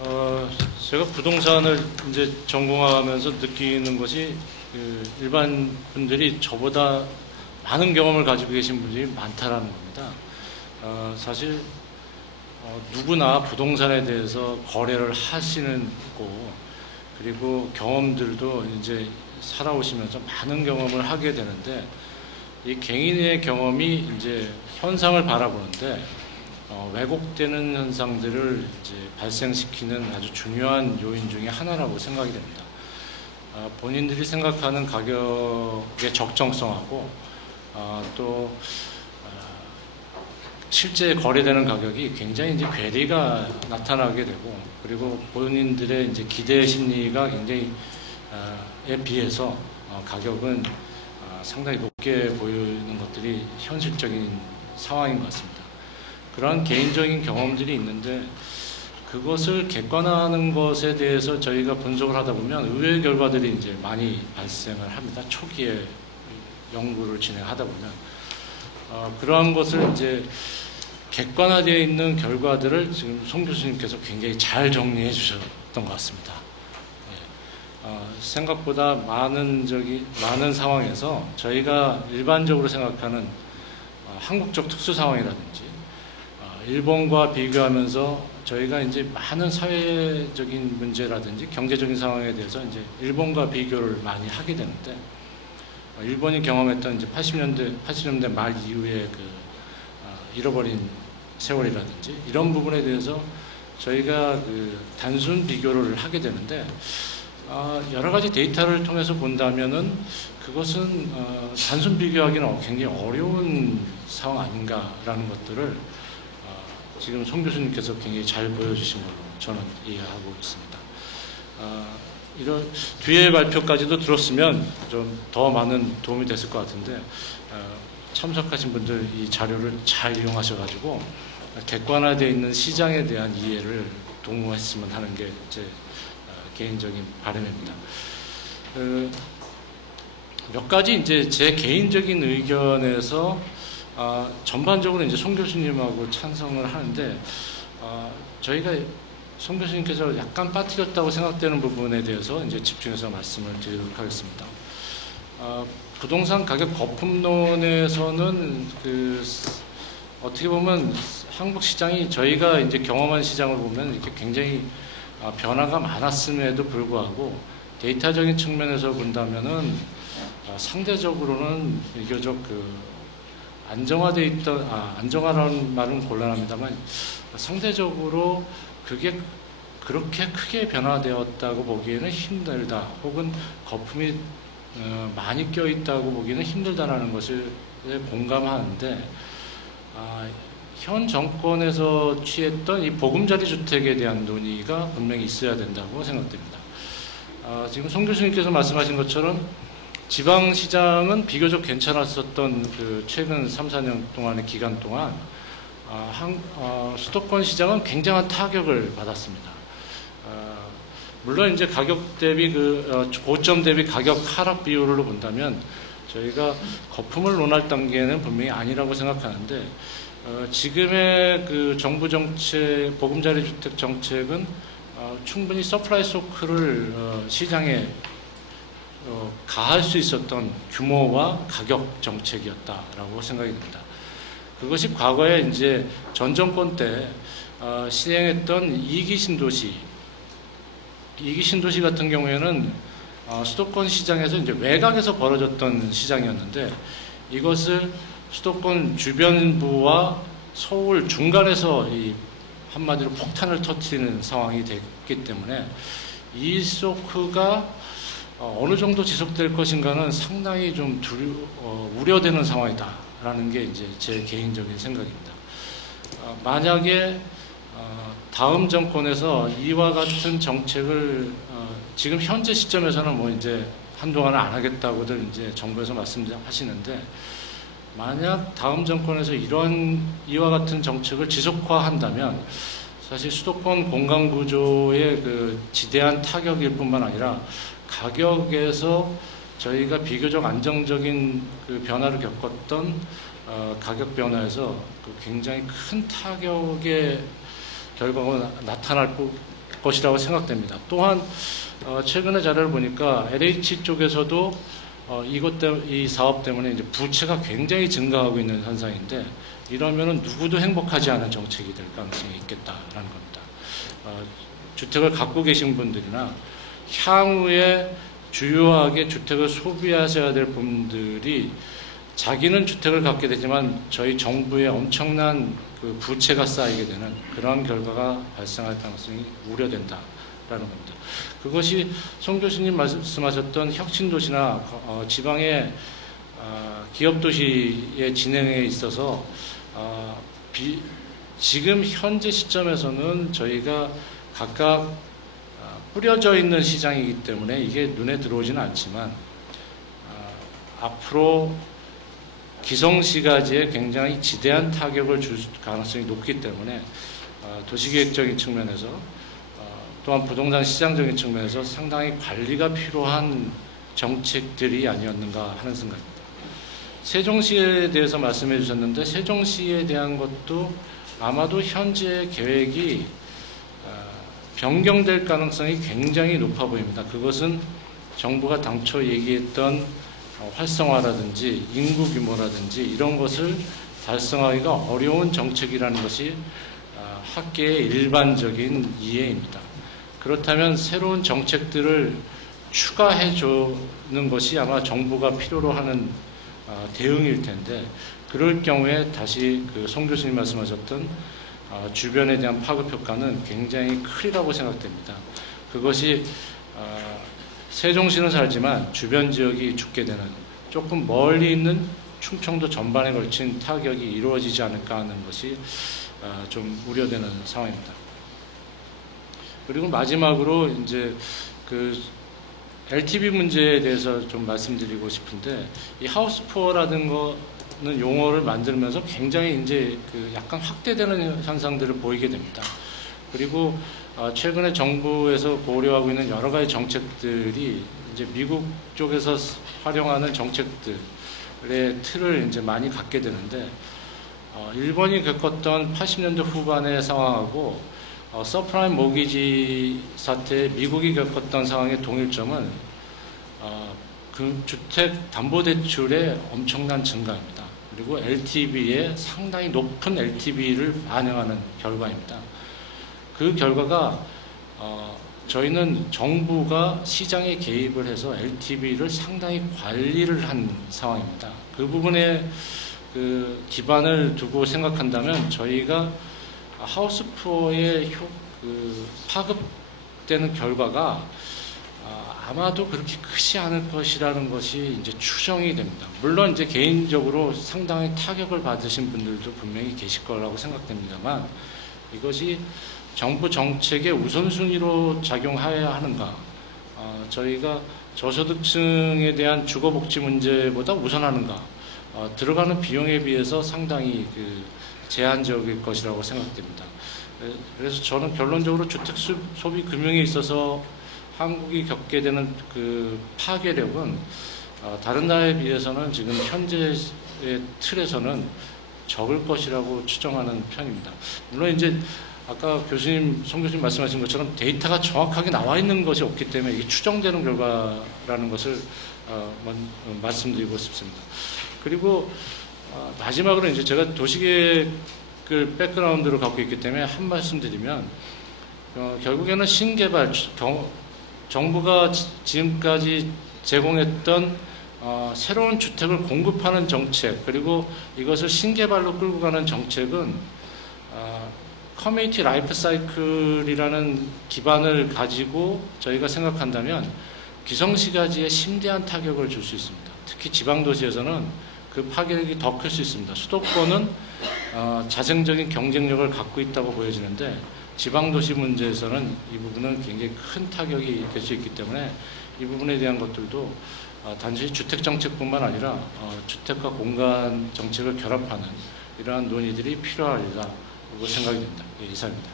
어, 제가 부동산을 이제 전공하면서 느끼는 것이 그 일반 분들이 저보다 많은 경험을 가지고 계신 분들이 많다라는 겁니다. 어, 사실 어, 누구나 부동산에 대해서 거래를 하시는 고 그리고 경험들도 이제 살아오시면서 많은 경험을 하게 되는데 이 개인의 경험이 이제 현상을 바라보는데 어, 왜곡되는 현상들을 발생시키는 아주 중요한 요인 중에 하나라고 생각이 됩니다. 어, 본인들이 생각하는 가격의 적정성하고 어, 또 어, 실제 거래되는 가격이 굉장히 이제 괴리가 나타나게 되고 그리고 본인들의 이제 기대 심리가 굉장히 어, 에 비해서 어, 가격은 어, 상당히 높게 보이는 것들이 현실적인 상황인 것 같습니다. 그러한 개인적인 경험들이 있는데 그것을 객관화하는 것에 대해서 저희가 분석을 하다 보면 의외의 결과들이 이제 많이 발생을 합니다. 초기에 연구를 진행하다 보면 어, 그러한 것을 이제 객관화되어 있는 결과들을 지금 송 교수님께서 굉장히 잘 정리해 주셨던 것 같습니다. 예. 어, 생각보다 많은 적이 많은 상황에서 저희가 일반적으로 생각하는 어, 한국적 특수 상황이라든지 어, 일본과 비교하면서 저희가 이제 많은 사회적인 문제라든지 경제적인 상황에 대해서 이제 일본과 비교를 많이 하게 되는데 어, 일본이 경험했던 이제 80년대 80년대 말 이후에 그 어, 잃어버린 세월이라든지 이런 부분에 대해서 저희가 그 단순 비교를 하게 되는데 어, 여러 가지 데이터를 통해서 본다면은 그것은 어, 단순 비교하기는 굉장히 어려운 상황 아닌가라는 것들을 어, 지금 송 교수님께서 굉장히 잘 보여주신 걸로 저는 이해하고 있습니다. 어, 이런 뒤에 발표까지도 들었으면 좀 더 많은 도움이 됐을 것 같은데 어, 참석하신 분들 이 자료를 잘 이용하셔가지고 객관화되어 있는 시장에 대한 이해를 도모했으면 하는 게 제 개인적인 바람입니다. 그, 몇 가지 이제 제 개인적인 의견에서 아, 전반적으로 이제 송 교수님하고 찬성을 하는데 아, 저희가 송 교수님께서 약간 빠뜨렸다고 생각되는 부분에 대해서 이제 집중해서 말씀을 드리도록 하겠습니다. 아, 부동산 가격 거품론에서는 그 어떻게 보면 한국 시장이 저희가 이제 경험한 시장을 보면 이렇게 굉장히 아, 변화가 많았음에도 불구하고 데이터적인 측면에서 본다면은 아, 상대적으로는 비교적 그 안정화돼 있던 아, 안정화라는 말은 곤란합니다만 상대적으로 그게 그렇게 크게 변화되었다고 보기에는 힘들다 혹은 거품이 어, 많이 껴 있다고 보기는 힘들다라는 것을 공감하는데 아, 현 정권에서 취했던 이 보금자리 주택에 대한 논의가 분명히 있어야 된다고 생각됩니다. 아, 지금 송 교수님께서 말씀하신 것처럼 지방 시장은 비교적 괜찮았었던 그 최근 3, 4년 동안의 기간 동안 아, 한, 어, 수도권 시장은 굉장한 타격을 받았습니다. 아, 물론 이제 가격 대비 그 어, 고점 대비 가격 하락 비율로 본다면 저희가 거품을 논할 단계는 분명히 아니라고 생각하는데 어, 지금의 그 정부 정책 보금자리 주택 정책은 어, 충분히 서플라이 소크를 어, 시장에 어, 가할 수 있었던 규모와 가격 정책이었다라고 생각이 듭니다. 그것이 과거에 이제 전 정권 때 어, 시행했던 이기 신도시 이기 신도시 같은 경우에는 어, 수도권 시장에서 이제 외곽에서 벌어졌던 시장이었는데 이것을 수도권 주변부와 서울 중간에서 이 한마디로 폭탄을 터뜨리는 상황이 됐기 때문에 이 소크가 어, 어느 정도 지속될 것인가는 상당히 좀 두려, 어, 우려되는 상황이다라는 게 이제 제 개인적인 생각입니다. 어, 만약에 어, 다음 정권에서 이와 같은 정책을 어, 지금 현재 시점에서는 뭐 이제 한동안은 안 하겠다고들 이제 정부에서 말씀하시는데 만약 다음 정권에서 이런 이와 같은 정책을 지속화한다면 사실 수도권 공간 구조의 그 지대한 타격일 뿐만 아니라 가격에서 저희가 비교적 안정적인 그 변화를 겪었던 어, 가격 변화에서 그 굉장히 큰 타격의 결과가 나- 나타날 거- 것이라고 생각됩니다. 또한 어, 최근에 자료를 보니까 LH 쪽에서도 어, 이것 때문에 이 사업 때문에 이제 부채가 굉장히 증가하고 있는 현상인데 이러면은 누구도 행복하지 않은 정책이 될 가능성이 있겠다라는 겁니다. 어, 주택을 갖고 계신 분들이나 향후에 주요하게 주택을 소비하셔야 될 분들이 자기는 주택을 갖게 되지만 저희 정부에 엄청난 그 부채가 쌓이게 되는 그러한 결과가 발생할 가능성이 우려된다라는 겁니다. 그것이 송 교수님 말씀하셨던 혁신 도시나 어, 지방의 어, 기업 도시의 진행에 있어서 어, 비, 지금 현재 시점에서는 저희가 각각 어, 뿌려져 있는 시장이기 때문에 이게 눈에 들어오지는 않지만 어, 앞으로 기성시가지에 굉장히 지대한 타격을 줄 가능성이 높기 때문에 어, 도시계획적인 측면에서 어, 또한 부동산 시장적인 측면에서 상당히 관리가 필요한 정책들이 아니었는가 하는 생각입니다. 세종시에 대해서 말씀해 주셨는데 세종시에 대한 것도 아마도 현재 계획이 어, 변경될 가능성이 굉장히 높아 보입니다. 그것은 정부가 당초 얘기했던 어, 활성화라든지 인구 규모라든지 이런 것을 달성하기가 어려운 정책이라는 것이 어, 학계의 일반적인 이해입니다. 그렇다면 새로운 정책들을 추가해 주는 것이 아마 정부가 필요로 하는 어, 대응일 텐데 그럴 경우에 다시 그 송 교수님 말씀하셨던 어, 주변에 대한 파급 효과는 굉장히 크리라고 생각됩니다. 그것이 어, 세종시는 살지만 주변 지역이 죽게 되는 조금 멀리 있는 충청도 전반에 걸친 타격이 이루어지지 않을까 하는 것이 어, 좀 우려되는 상황입니다. 그리고 마지막으로 이제 그 LTV 문제에 대해서 좀 말씀드리고 싶은데 이 하우스포어라는 거 는 용어를 만들면서 굉장히 이제 그 약간 확대되는 현상들을 보이게 됩니다. 그리고 어, 최근에 정부에서 고려하고 있는 여러 가지 정책들이 이제 미국 쪽에서 활용하는 정책들의 틀을 이제 많이 갖게 되는데 어, 일본이 겪었던 80년대 후반의 상황하고 어, 서프라임 모기지 사태 미국이 겪었던 상황의 동일점은 주택 담보 대출의 엄청난 증가입니다. 그리고 LTV의 상당히 높은 LTV를 반영하는 결과입니다. 그 결과가 어, 저희는 정부가 시장에 개입을 해서 LTV를 상당히 관리를 한 상황입니다. 그 부분에 그 기반을 두고 생각한다면 저희가 하우스푸어의 효, 그 파급되는 결과가 아, 아마도 그렇게 크지 않을 것이라는 것이 이제 추정이 됩니다. 물론 이제 개인적으로 상당히 타격을 받으신 분들도 분명히 계실 거라고 생각됩니다만 이것이 정부 정책의 우선순위로 작용해야 하는가? 어, 저희가 저소득층에 대한 주거복지 문제보다 우선하는가? 어, 들어가는 비용에 비해서 상당히 그 제한적일 것이라고 생각됩니다. 그래서 저는 결론적으로 주택 소비 금융에 있어서 한국이 겪게 되는 그 파괴력은 어, 다른 나라에 비해서는 지금 현재의 틀에서는 적을 것이라고 추정하는 편입니다. 물론 이제 아까 교수님, 송 교수님 말씀하신 것처럼 데이터가 정확하게 나와 있는 것이 없기 때문에 이게 추정되는 결과라는 것을 어, 어, 말씀드리고 싶습니다. 그리고 어, 마지막으로 이제 제가 도시계획을 백그라운드로 갖고 있기 때문에 한 말씀 드리면 어, 결국에는 신개발 경, 정부가 지, 지금까지 제공했던 어, 새로운 주택을 공급하는 정책 그리고 이것을 신개발로 끌고 가는 정책은 어, 커뮤니티 라이프 사이클이라는 기반을 가지고 저희가 생각한다면 기성시가지에 심대한 타격을 줄 수 있습니다. 특히 지방도시에서는 그 파괴력이 더 클 수 있습니다. 수도권은 어, 자생적인 경쟁력을 갖고 있다고 보여지는데 지방도시 문제에서는 이 부분은 굉장히 큰 타격이 될 수 있기 때문에 이 부분에 대한 것들도 어, 단지 주택 정책뿐만 아니라 어, 주택과 공간 정책을 결합하는 이러한 논의들이 필요하리라 고 생각이 됩니다. 예, 이상입니다.